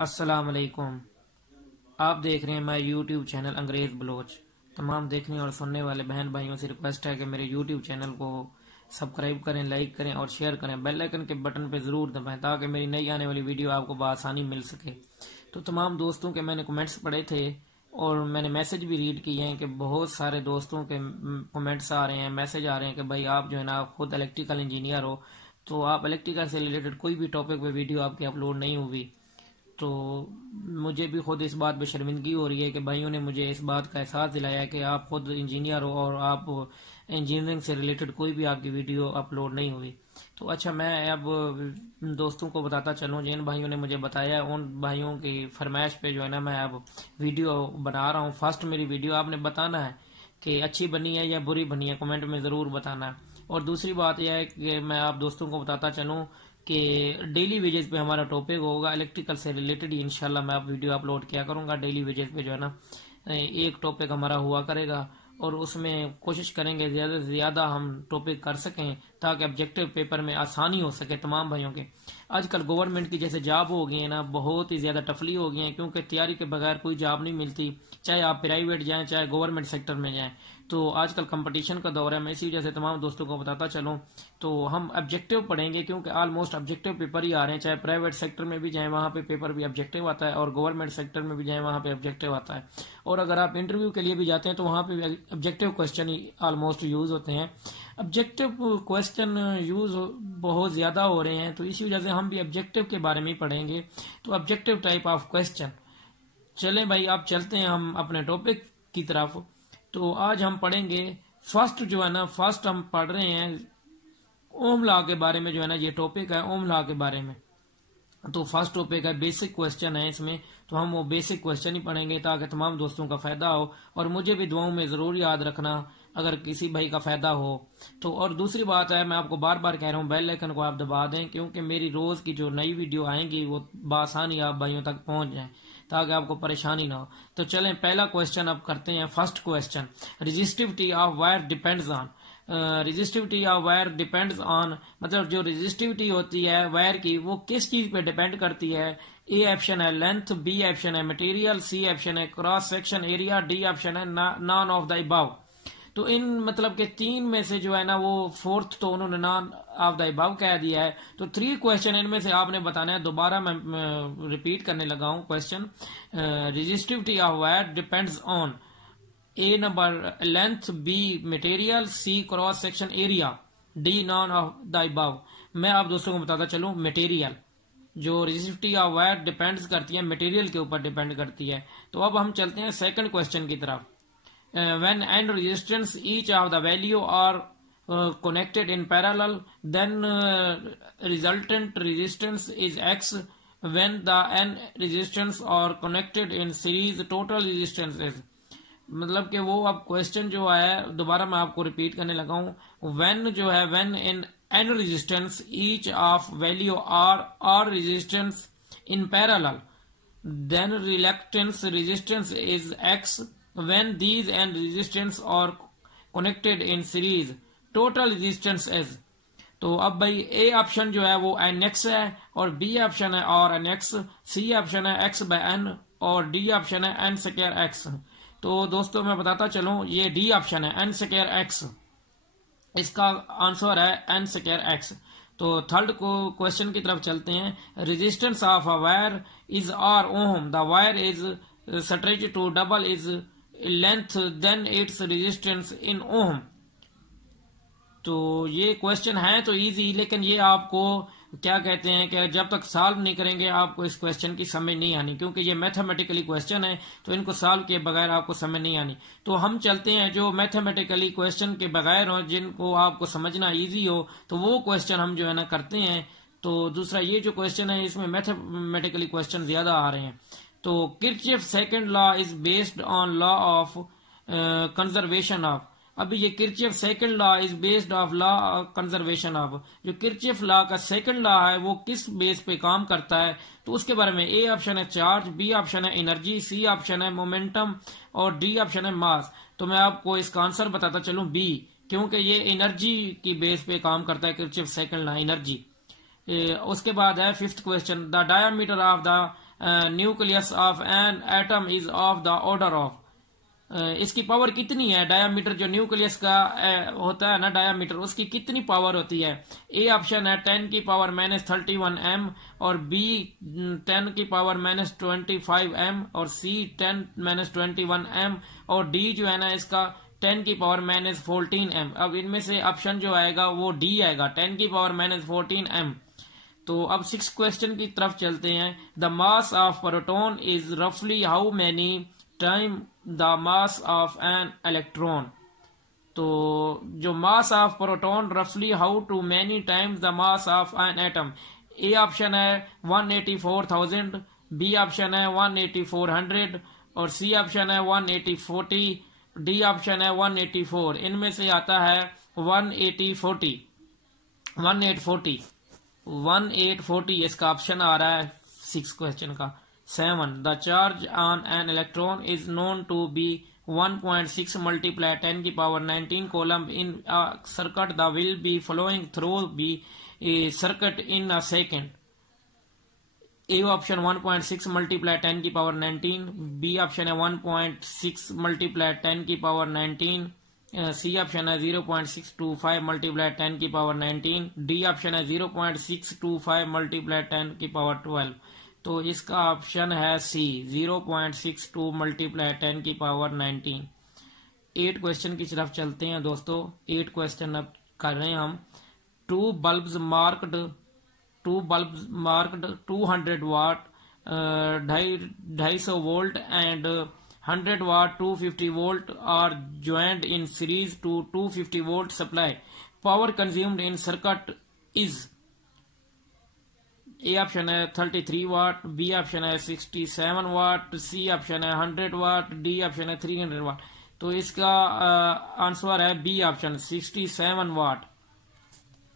अस्सलाम वालेकुम। आप देख रहे हैं मेरा यूट्यूब चैनल अंग्रेज बलोच। तमाम देखने और सुनने वाले बहन भाइयों से रिक्वेस्ट है कि मेरे यूट्यूब चैनल को सब्सक्राइब करें, लाइक करें और शेयर करें। बेल आइकन के बटन पे ज़रूर दबाएं ताकि मेरी नई आने वाली वीडियो आपको बआसानी मिल सके। तो तमाम दोस्तों के मैंने कमेंट्स पढ़े थे और मैंने मैसेज भी रीड किए हैं कि बहुत सारे दोस्तों के कमेंट्स आ रहे हैं, मैसेज आ रहे हैं कि भाई आप जो है ना, आप खुद इलेक्ट्रिकल इंजीनियर हो, तो आप इलेक्ट्रिकल से रिलेटेड कोई भी टॉपिक पे वीडियो आपकी अपलोड नहीं हुई। तो मुझे भी खुद इस बात पे शर्मिंदगी हो रही है कि भाइयों ने मुझे इस बात का एहसास दिलाया कि आप खुद इंजीनियर हो और आप इंजीनियरिंग से रिलेटेड कोई भी आपकी वीडियो अपलोड नहीं हुई। तो अच्छा, मैं अब दोस्तों को बताता चलूँ, जिन भाइयों ने मुझे बताया उन भाइयों की फरमाइश पे जो है ना, मैं अब वीडियो बना रहा हूँ। फर्स्ट मेरी वीडियो आपने बताना है कि अच्छी बनी है या बुरी बनी है, कमेंट में ज़रूर बताना है। और दूसरी बात यह है कि मैं आप दोस्तों को बताता चलूँ कि डेली वेजेस पे हमारा टॉपिक होगा इलेक्ट्रिकल से रिलेटेड ही। इंशाल्लाह मैं आप वीडियो अपलोड किया करूंगा डेली वेजेस पे, जो है ना, एक टॉपिक हमारा हुआ करेगा और उसमें कोशिश करेंगे ज़्यादा से ज़्यादा हम टॉपिक कर सकें ताकि ऑब्जेक्टिव पेपर में आसानी हो सके तमाम भाइयों के। आजकल गवर्नमेंट की जैसे जॉब हो गई है ना, बहुत ही ज़्यादा टफली हो गई है, क्योंकि तैयारी के बगैर कोई जॉब नहीं मिलती, चाहे आप प्राइवेट जाएं चाहे गवर्नमेंट सेक्टर में जाएं। तो आजकल कंपटीशन का दौर है, मैं इसी वजह से तमाम दोस्तों को बताता चलूं। तो हम ऑब्जेक्टिव पढ़ेंगे क्योंकि ऑलमोस्ट ऑब्जेक्टिव पेपर ही आ रहे हैं, चाहे प्राइवेट सेक्टर में भी जाएं वहां पे पेपर भी ऑब्जेक्टिव आता है और गवर्नमेंट सेक्टर में भी जाएं वहां पे ऑब्जेक्टिव आता है। और अगर आप इंटरव्यू के लिए भी जाते हैं तो वहां पे ऑब्जेक्टिव क्वेश्चन ही ऑलमोस्ट यूज होते हैं। ऑब्जेक्टिव क्वेश्चन यूज बहुत ज्यादा हो रहे हैं, तो इसी वजह से हम भी ऑब्जेक्टिव के बारे में ही पढ़ेंगे। तो ऑब्जेक्टिव टाइप ऑफ क्वेश्चन, चलें भाई आप चलते हैं हम अपने टॉपिक की तरफ। तो आज हम पढ़ेंगे फर्स्ट, जो है ना, फर्स्ट हम पढ़ रहे हैं ओम लॉ के बारे में, जो है ना, ये टॉपिक है ओम लॉ के बारे में। तो फर्स्ट टॉपिक है, बेसिक क्वेश्चन है इसमें, तो हम वो बेसिक क्वेश्चन ही पढ़ेंगे ताकि तमाम दोस्तों का फायदा हो और मुझे भी दुआओं में जरूर याद रखना अगर किसी भाई का फायदा हो तो। और दूसरी बात है, मैं आपको बार बार कह रहा हूँ, बेल आइकन को आप दबा दें क्योंकि मेरी रोज की जो नई वीडियो आएंगी वो बआसानी आप भाइयों तक पहुंच जाए ताकि आपको परेशानी ना हो। तो चलें पहला क्वेश्चन अब करते हैं। First question, resistivity of wire depends on. Resistivity of wire depends on मतलब जो रेजिस्टिविटी होती है वायर की वो किस चीज पे डिपेंड करती है। ए ऑप्शन है लेंथ, बी ऑप्शन है मटेरियल, सी ऑप्शन है cross section area, D option है नॉन ऑफ द अबव। तो इन मतलब के तीन में से जो है ना, वो फोर्थ तो उन्होंने नॉन ऑफ द अबव कह दिया है। तो थ्री क्वेश्चन इनमें से आपने बताना है। दोबारा मैं रिपीट करने लगा हूं question. Resistivity of wire depends on A number length, B material, C cross section area, D none of the above. मैं आप दोस्तों को बताता चलूं, मटेरियल जो रेजिस्टिविटी ऑफ वायर डिपेंड्स करती है मटेरियल के ऊपर डिपेंड करती है। तो अब हम चलते हैं सेकंड क्वेश्चन की तरफ। When and resistance each of the value are connected in parallel, then resultant resistance is X. When the n resistance are connected in series, total resistance is। मतलब कि वो अब क्वेश्चन जो है दोबारा मैं आपको रिपीट करने लगा हूँ। when जो है, when in n resistance each of value are resistance in parallel, then reluctance resistance is X. When these n resistance are connected in series, total resistance is। तो अब भाई ए ऑप्शन जो है वो NX है और बी ऑप्शन है और NX, सी ऑप्शन है X by N और डी ऑप्शन है N स्क्वायर X। तो दोस्तों मैं बताता चलूं, ये डी ऑप्शन है N स्क्वायर X, इसका आंसर है N स्क्वायर X। तो थर्ड को क्वेश्चन की तरफ चलते हैं। Resistance of a wire is R ohm, the wire is stretched to double its length then its resistance in ohm। तो ये क्वेश्चन है तो इजी, लेकिन ये आपको क्या कहते हैं कि जब तक सॉल्व नहीं करेंगे आपको इस क्वेश्चन की समझ नहीं आनी, क्योंकि ये मैथमेटिकली क्वेश्चन है तो इनको सॉल्व किए बगैर आपको समझ नहीं आनी। तो हम चलते हैं जो मैथमेटिकली क्वेश्चन के बगैर हो, जिनको आपको समझना इजी हो, तो वो क्वेश्चन हम जो है ना करते हैं। तो दूसरा ये जो क्वेश्चन है इसमें मैथमेटिकली क्वेश्चन ज्यादा आ रहे हैं। तो Kirchhoff second law is based on law of conservation of. अभी ये Kirchhoff second law is based of law conservation of. जो किर्चॉफ लॉ का सेकंड लॉ है वो किस बेस पे काम करता है, तो उसके बारे में ए ऑप्शन है चार्ज, बी ऑप्शन है एनर्जी, सी ऑप्शन है मोमेंटम और डी ऑप्शन है मास। तो मैं आपको इसका आंसर बताता चलूं बी, क्योंकि ये एनर्जी की बेस पे काम करता है किर्चॉफ सेकंड लॉ, एनर्जी। उसके बाद है fifth question, the diameter of the nucleus of an atom is of the order of. इसकी पावर कितनी है, डायामीटर जो न्यूक्लियस का होता है ना डायामीटर, उसकी कितनी पावर होती है। ए ऑप्शन है 10 की पावर -31 m, और बी 10 की पावर -25 m, और सी 10 -21 m, और डी जो है ना इसका 10 की पावर -14 m। अब इनमें से ऑप्शन जो आएगा वो डी आएगा, 10 की पावर -14 m। तो अब 6 क्वेश्चन की तरफ चलते हैं। The mass of proton is रफली how many time the mass of an electron. तो जो मास ऑफ प्रोटॉन रफली how to many times the mass of an atom. A option है 184,000, बी ऑप्शन है 18400, और सी ऑप्शन है 18040, D option है 184। इनमें से आता है 1840 इसका ऑप्शन आ रहा है 6 क्वेश्चन का। 7 the charge on an electron is known to be 1.6 multiply 10 की power 19 coulomb in circuit the will be flowing through be circuit in a second. A option 1.6 multiply 10 की पावर 19, बी ऑप्शन है 1.6 multiply 10 की power 19, सी option है 0.625 multiply 10 की power 19, D option है 0.625 multiply 10 की power 12। तो इसका ऑप्शन है सी 0.62 multiply 10 की पावर 19। 8 क्वेश्चन की तरफ चलते हैं दोस्तों। 8 क्वेश्चन अब कर रहे हैं हम। Two bulbs marked 200 watt 250 volt and 100 watt 250 volt are joined in series to 250 volt supply. Power consumed in circuit is A option है 33 watt, B option है 67 watt, C option है 100 watt, D option है 300 watt। तो इसका answer है B option 67 वाट।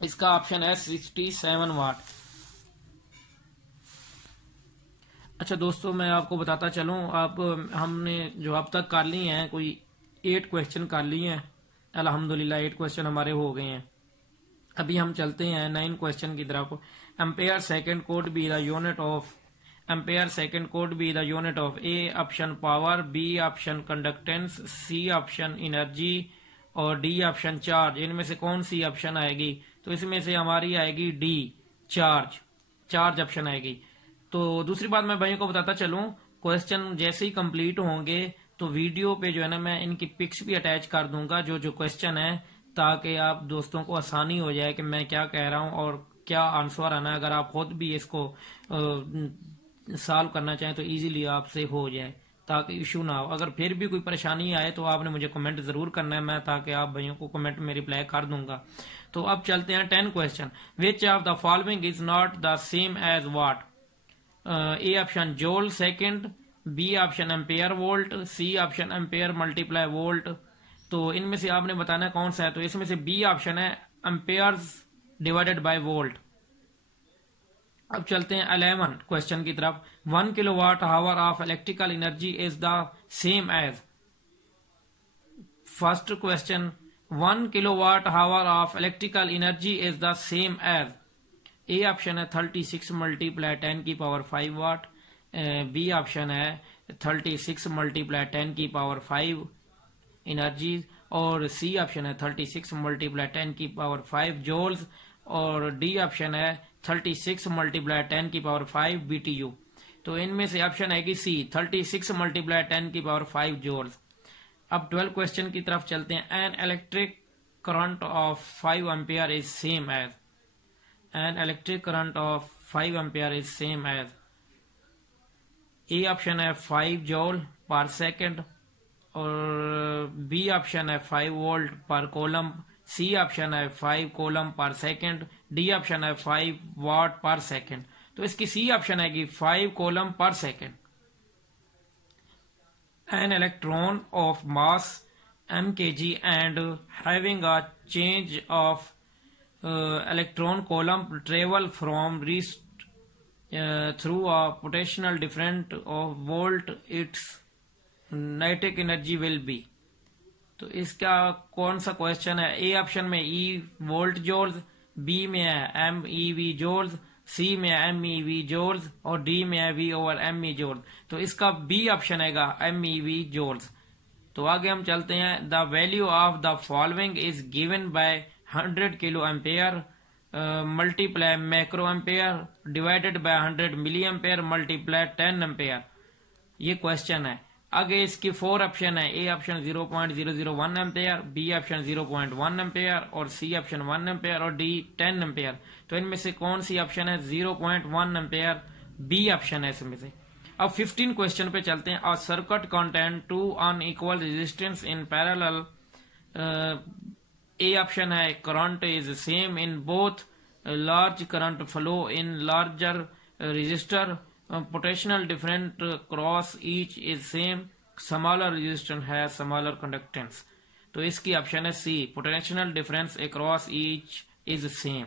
इसका option है 67 वाट। अच्छा दोस्तों, मैं आपको बताता चलूं, आप हमने जो अब तक कर लिए हैं कोई 8 क्वेश्चन कर लिए हैं अल्हम्दुलिल्लाह। 8 क्वेश्चन हमारे हो गए हैं। अभी हम चलते हैं 9 क्वेश्चन की तरफ। Ampere second could be the unit of A option power, B option conductance, C option energy, और डी ऑप्शन चार्ज। इनमें से कौन सी ऑप्शन आएगी? तो इसमें से हमारी आएगी डी चार्ज ऑप्शन आएगी। तो दूसरी बात मैं भाइयों को बताता चलूं, क्वेश्चन जैसे ही कंप्लीट होंगे तो वीडियो पे जो है ना मैं इनकी पिक्स भी अटैच कर दूंगा जो क्वेश्चन है, ताकि आप दोस्तों को आसानी हो जाए कि मैं क्या कह रहा हूं और क्या आंसर आना है। अगर आप खुद भी इसको सॉल्व करना चाहें तो इजीली आपसे हो जाए, ताकि इशू ना हो। अगर फिर भी कोई परेशानी आए तो आपने मुझे कमेंट जरूर करना है, मैं ताकि आप भाइयों को कमेंट में रिप्लाई कर दूंगा। तो अब चलते हैं 10 question. Which of the following is not the same as what? A option joule second, B option ampere volt, C option ampere multiply volt. तो इनमें से आपने बताना कौन सा है। तो इसमें से बी ऑप्शन है एम्पेयर्स डिवाइडेड बाय वोल्ट। अब चलते हैं 11 क्वेश्चन की तरफ। 1 kilowatt hour of electrical energy is the same as. First question, 1 kilowatt hour of electrical energy is the same as. A option है 36 मल्टीप्लाई 10 की पावर 5 वाट, B option है 36 multiply 10 की power 5 energy, और सी ऑप्शन है 36 multiply 10 की power 5 joules, और D option है 36 multiply 10 की पावर 5 BTU। तो इनमें से ऑप्शन है कि सी 36 मल्टीप्लाई 10 की पावर 5 जूल्स। अब 12 क्वेश्चन की तरफ चलते हैं। An electric current of 5 ampere is same as. An electric current of 5 ampere is same as। A option है 5 जूल पर सेकेंड, और बी ऑप्शन है 5 वोल्ट पर कोलम, सी ऑप्शन है 5 कोलम पर सेकेंड, डी ऑप्शन है 5 वाट पर सेकेंड। तो इसकी सी ऑप्शन है कि 5 कोलम पर second. An electron of mass mkg and having a change of electron column travel from rest through a potential difference of volt, its kinetic energy will be। तो इसका कौन सा क्वेश्चन है? ए ऑप्शन में ई volt joules, B में है MeV joules, सी में है MeV जोल्स और डी में है V/ME जोल्स। तो इसका बी ऑप्शन आएगा MeV जोल्स। तो आगे हम चलते हैं। The value of the following is given by 100 kilo ampere multiply micro ampere divided by 100 milli ampere multiply 10 ampere. ये क्वेश्चन है। आगे इसकी 4 ऑप्शन है। A option 0.001 ampere, B option 0.1 ampere और सी ऑप्शन 1 एम्पेयर और डी 10 एम्पेयर। तो इनमें से कौन सी ऑप्शन है? 0.1 एम्पेयर बी ऑप्शन है इसमें से। अब 15 क्वेश्चन पे चलते हैं। और circuit content 2 unequal resistance in parallel. A option है current is same in both, large current flow in larger resistor, potential different cross each is same, smaller resistance है स्मॉलर कंडक्टेंस। तो इसकी ऑप्शन है C, potential difference across each is same.